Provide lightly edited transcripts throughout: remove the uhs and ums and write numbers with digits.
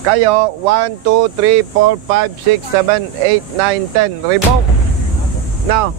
Kayo, 1, 2, 3, 4, 5, 6, 7, 8, 9, 10. Revoke. Now,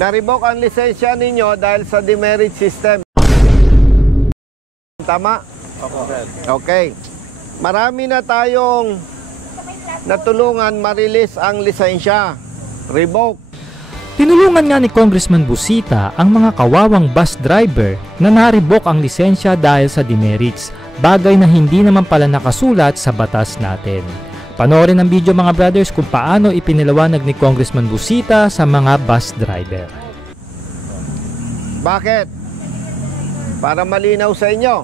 na-revoke ang lisensya ninyo dahil sa demerit system. Tama? Okay. Marami na tayong natulungan ma-release ang lisensya. Revoke. Tinulungan nga ni Congressman Busita ang mga kawawang bus driver na na-revoke ang lisensya dahil sa demerits, bagay na hindi naman pala nakasulat sa batas natin. Panoorin ang video mga brothers kung paano ipinaliwanag ni Congressman Busita sa mga bus driver. Bakit? Para malinaw sa inyo.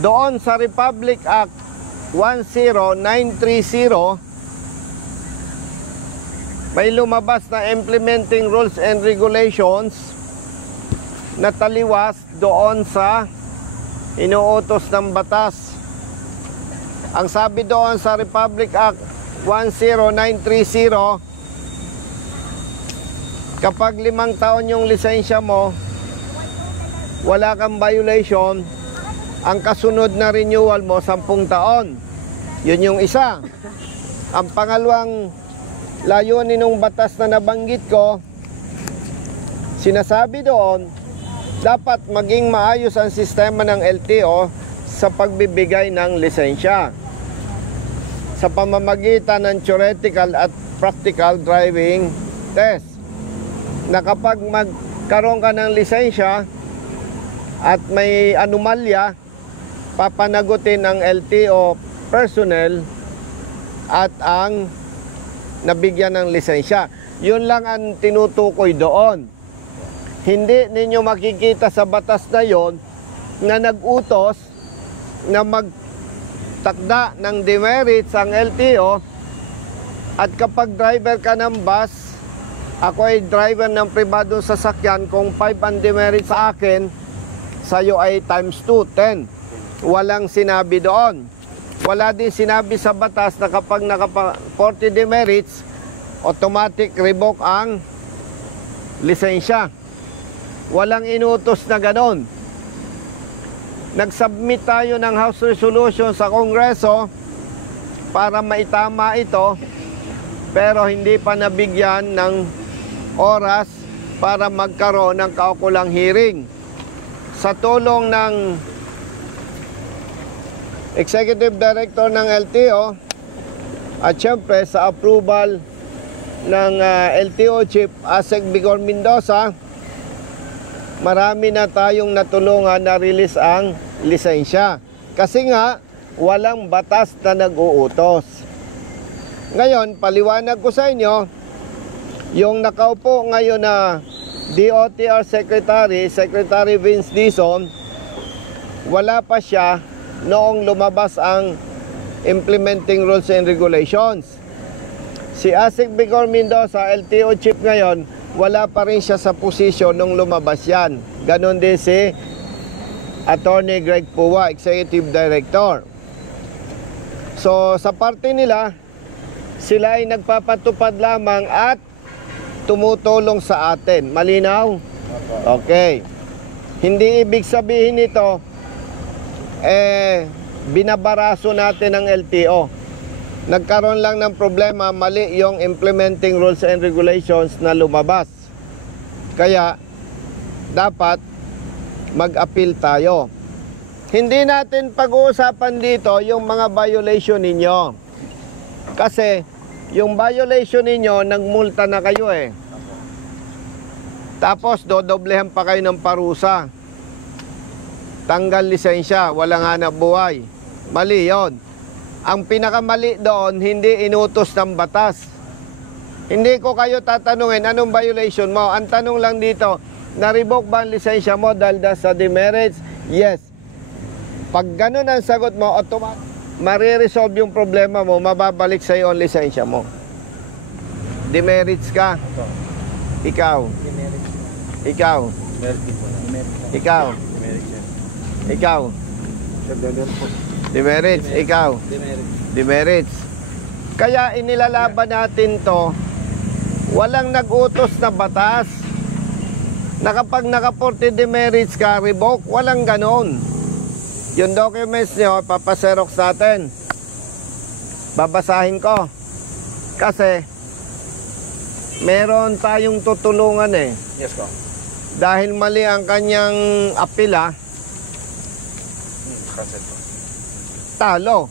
Doon sa Republic Act 10930, may lumabas na implementing rules and regulations na taliwas doon sa inuutos ng batas. Ang sabi doon sa Republic Act 10930, kapag 5 taon yung lisensya mo, wala kang violation, ang kasunod na renewal mo 10 taon. Yun yung isa. Ang pangalawang layunin ng batas na nabanggit ko, sinasabi doon, dapat maging maayos ang sistema ng LTO sa pagbibigay ng lisensya sa pamamagitan ng theoretical at practical driving test. Na kapag magkaroon ka ng lisensya at may anomalya, papanagutin ng LTO personnel at ang nabigyan ng lisensya. Yun lang ang tinutukoy doon. Hindi ninyo makikita sa batas na yon na nag-utos na magtakda ng demerits ang LTO, at kapag driver ka ng bus, ako ay driver ng pribadong sasakyan, kung 5 ang demerits sa akin, sa'yo ay times 2, 10. Walang sinabi doon. Wala din sinabi sa batas na kapag naka 40 demerits, automatic revoke ang lisensya. Walang inutos na ganon. Nag-submit tayo ng House Resolution sa Kongreso para maitama ito, pero hindi pa nabigyan ng oras para magkaroon ng kaukulang hearing. Sa tulong ng Executive Director ng LTO at syempre sa approval ng LTO Chief Asek Bigor Mendoza, marami na tayong natulungan na release ang lisensya. Kasi nga, walang batas na nag-uutos. Ngayon, paliwanag ko sa inyo, yung nakaupo ngayon na DOTR Secretary, Secretary Vince Dizon, wala pa siya noong lumabas ang implementing rules and regulations. Si Asek Bigor Mendoza, LTO Chief ngayon, wala pa rin siya sa posisyon nung lumabas yan. Ganon din si Attorney Greg Puwa, Executive Director. So sa parte nila, sila ay nagpapatupad lamang at tumutulong sa atin. Malinaw? Okay. Hindi ibig sabihin nito binabaraso natin ang LTO. Nagkaroon lang ng problema, mali yung implementing rules and regulations na lumabas. Kaya dapat mag-appeal tayo. Hindi natin pag-uusapan dito yung mga violation ninyo. Kasi yung violation ninyo, nagmulta na kayo eh. Tapos dodoblehan pa kayo ng parusa. Tanggal lisensya, walang hanap buhay. Mali yon. Ang pinakamali doon, hindi inutos ng batas. Hindi ko kayo tatanungin, anong violation mo? Ang tanong lang dito, na-revoke ba ang lisensya mo dahil sa demerits? Yes. Pag ganun ang sagot mo, automatic, mariresolve yung problema mo, mababalik sa iyo ang lisensya mo. Demerits ka? Ikaw? Ikaw? Ikaw? Ikaw? Demerits? Ikaw? Demerits. Kaya inilalaban natin to, walang nag-utos na batas na kapag naka 40 demerits ka, revoke, walang ganon. Yung documents nyo, papaserox natin. Babasahin ko. Kasi, meron tayong tutulungan eh. Yes ko. Dahil mali ang kanyang apila, Cancel po. talo.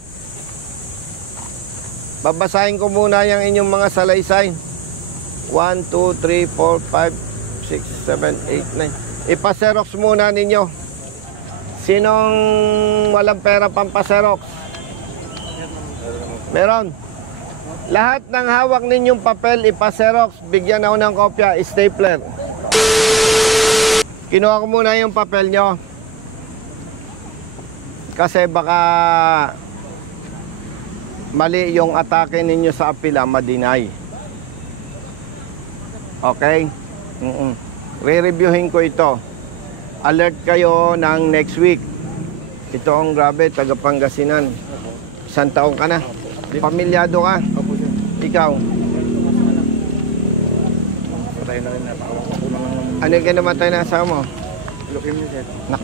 Babasahin ko muna yung inyong mga salaysay. 1, 2, 3, 4, 5, 6, 7, 8, 9. Ipaserox muna ninyo. Sinong walang pera pampaserox? Meron. Lahat ng hawak ninyong papel, ipaserox. Bigyan ako ng kopya, stapler. Kinuha ko muna yung papel nyo. Kasi baka mali yung atake ninyo sa apila, ma-deny. Okay? Re-reviewin ko ito. Alert kayo ng next week. Ito ang grabe, taga Pangasinan. 1 taon ka na. Pamilyado ka. Opo, sir. Ikaw. Patay na rin na. Pakawang ko lang ng Ano yung kinamatay na asawa mo? leukemia, sir. Nak.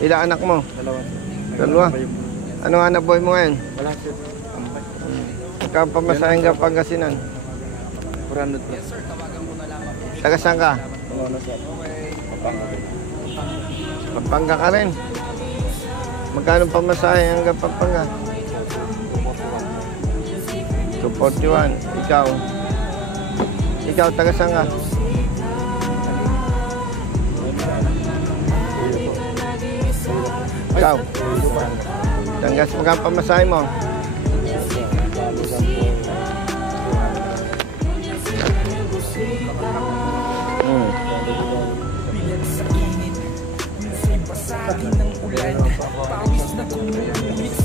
Ilang anak mo? Dalawa, sir. Dalawa? Ano hanap buhay mo ngayon? Wala, sir. Ambay. Ikaw pamasahin ka Pangasinan. 400 po. Taga saan ka? Ano, sir? Pampanga. Pampanga ka rin. Magkano pamasahe hanggang Pampanga? 241. Ikaw? Ikaw, taga saan ka? Ikaw? Tanggas, magkano pamasahe mo?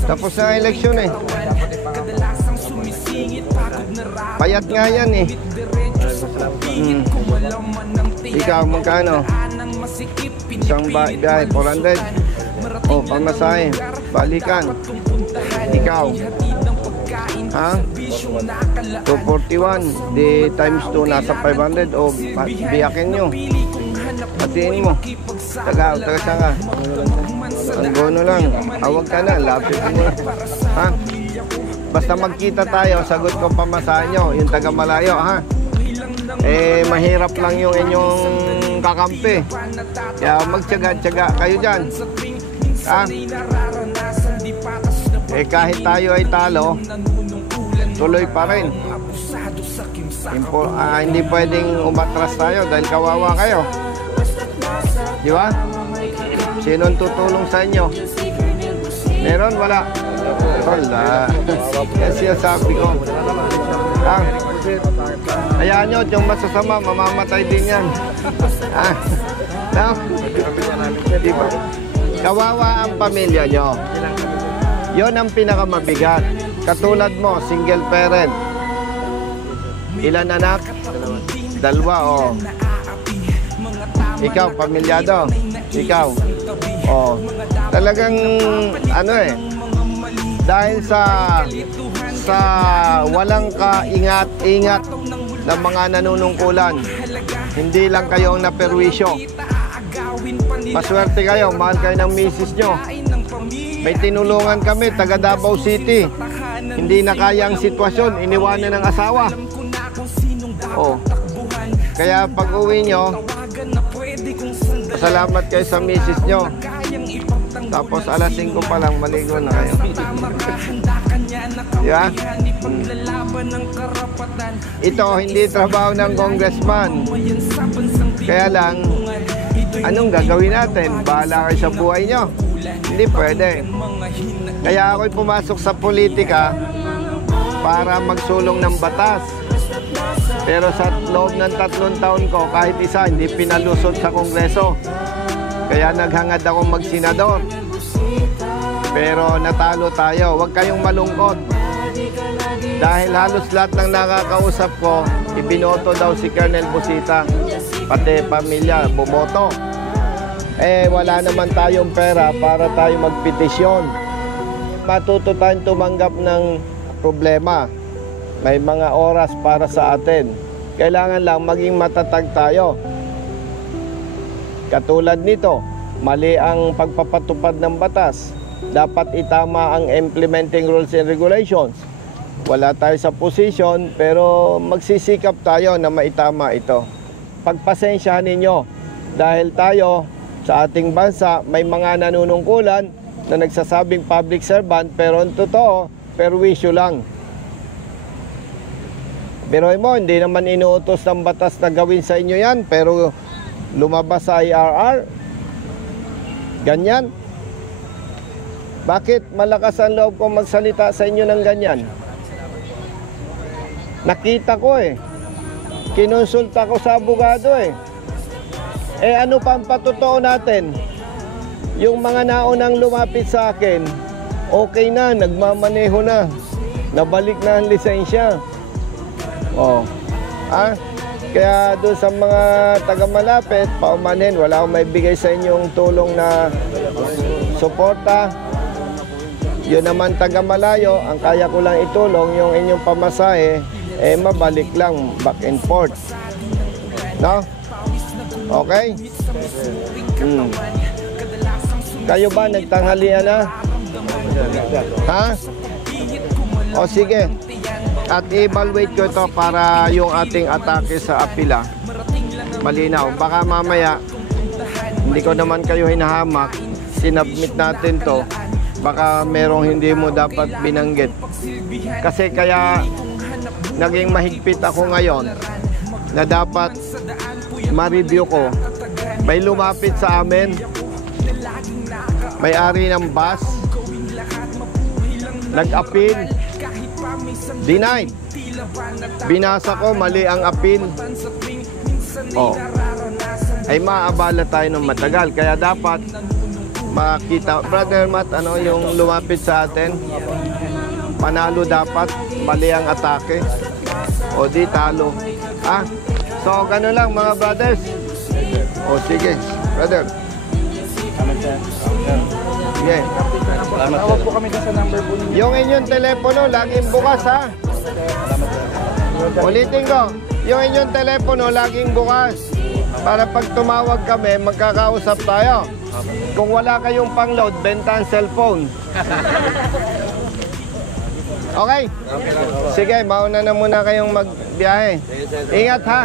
Tapos na ang eleksyon eh. Payat nga yan eh. Ikaw, magkano? Isang biyahe, 400. O, pamasahe. Balikan. Ikaw. Ha? 241. Di times 2, nasa 500. O, biyakin nyo. Patiin mo. Taga saan ka? Ang gono lang. Awag ka na. Lapit mo. Ha? Basta magkita tayo, sagot ko pamasahe nyo. Yung taga malayo, ha? Eh, mahirap lang yung inyong kakampi. Kaya magtyaga-tyaga kayo dyan. Ha? Eh, kahit tayo ay talo, tuloy pa rin. Hindi pwedeng umatras tayo dahil kawawa kayo. Di ba? Sinong tutulong sa inyo? Meron? Wala? Wala. Kasi sabi ko. Ha? Hayaan nyo, yung masasama, mamamatay din yan. Ha? No? Di ba? Kawawa ang pamilya nyo. Yon ang pinakamabigat. Katulad mo, single parent. Ilan anak? Dalawa, oh. Ikaw, pamilyado. Ikaw. Oh. Talagang, ano eh, dahil sa walang kaingat-ingat ng mga nanunungkulan, hindi lang kayo ang naperwisyo. Maswerte kayo, mahal kayo ng misis nyo. May tinulungan kami, taga Davao City. Hindi na kaya ang sitwasyon, iniwanan ng asawa. Oh. Kaya pag uwi nyo, salamat kayo sa misis nyo. Tapos alas 5 pa lang, maligo na kayo. Diba? Ito, hindi trabaho ng congressman. Kaya lang, anong gagawin natin? Bahala kayo sa buhay nyo. Hindi pwede. Kaya ako'y pumasok sa politika para magsulong ng batas. Pero sa loob ng 3 taon ko, kahit isa, hindi pinalusot sa Kongreso. Kaya naghangad ako magsenador. Pero natalo tayo. Huwag kayong malungkot. Dahil halos lahat ng nakakausap ko, ibinoto daw si Colonel Busita. Pati pamilya, bumoto. Eh, wala naman tayong pera para tayo magpetisyon. Matuto tayong tumanggap ng problema. May mga oras para sa atin. Kailangan lang maging matatag tayo. Katulad nito, mali ang pagpapatupad ng batas. dapat itama ang implementing rules and regulations. Wala tayo sa position, pero magsisikap tayo na maitama ito. Pagpasensyahan ninyo, dahil tayo sa ating bansa may mga nanunungkulan na nagsasabing public servant, pero ang totoo, perwisyo lang. Pero mo, hindi naman inuutos ng batas na gawin sa inyo yan, pero lumabas sa IRR. Ganyan. Bakit malakas ang loob ko magsalita sa inyo ng ganyan? Nakita ko eh. Kinonsulta ko sa abogado eh. Eh ano pa ang patotoo natin? Yung mga naunang lumapit sa akin, okay na, nagmamaneho na. Nabalik na ang lisensya. Oh. Kaya doon sa mga taga-malapit, paumanhin, wala akong maibigay sa inyong tulong na suporta. Yun naman taga-malayo, ang kaya ko lang itulong yung inyong pamasahe, mabalik lang, back and forth. No? Okay? Kayo ba, nagtanghalian na? Ha? O sige. At i-evaluate ko ito para yung ating atake sa apila malinaw. Baka mamaya, hindi ko naman kayo hinahamak, sinubmit natin to, baka merong hindi mo dapat binanggit. Kasi kaya naging mahigpit ako ngayon na dapat ma-review ko. May lumapit sa amin, may-ari ng bus, nag-appeal, denied. Binasa ko, mali ang appeal. Ay maabala tayo ng matagal. Kaya dapat makita. Brother Matt, ano yung lumapit sa atin? Panalo dapat, mali ang atake. O di talo. So gano'n lang mga brothers. O sige, brother. Sige. Tawag po kami sa number po ninyo. Yung inyong telepono, laging bukas ha. Ulitin ko, yung inyong telepono, laging bukas. Para pag tumawag kami, magkakausap tayo. Kung wala kayong pang-load, benta ang cellphone. Okay? Sige, mauna na muna kayong magbiyahe. Ingat ha.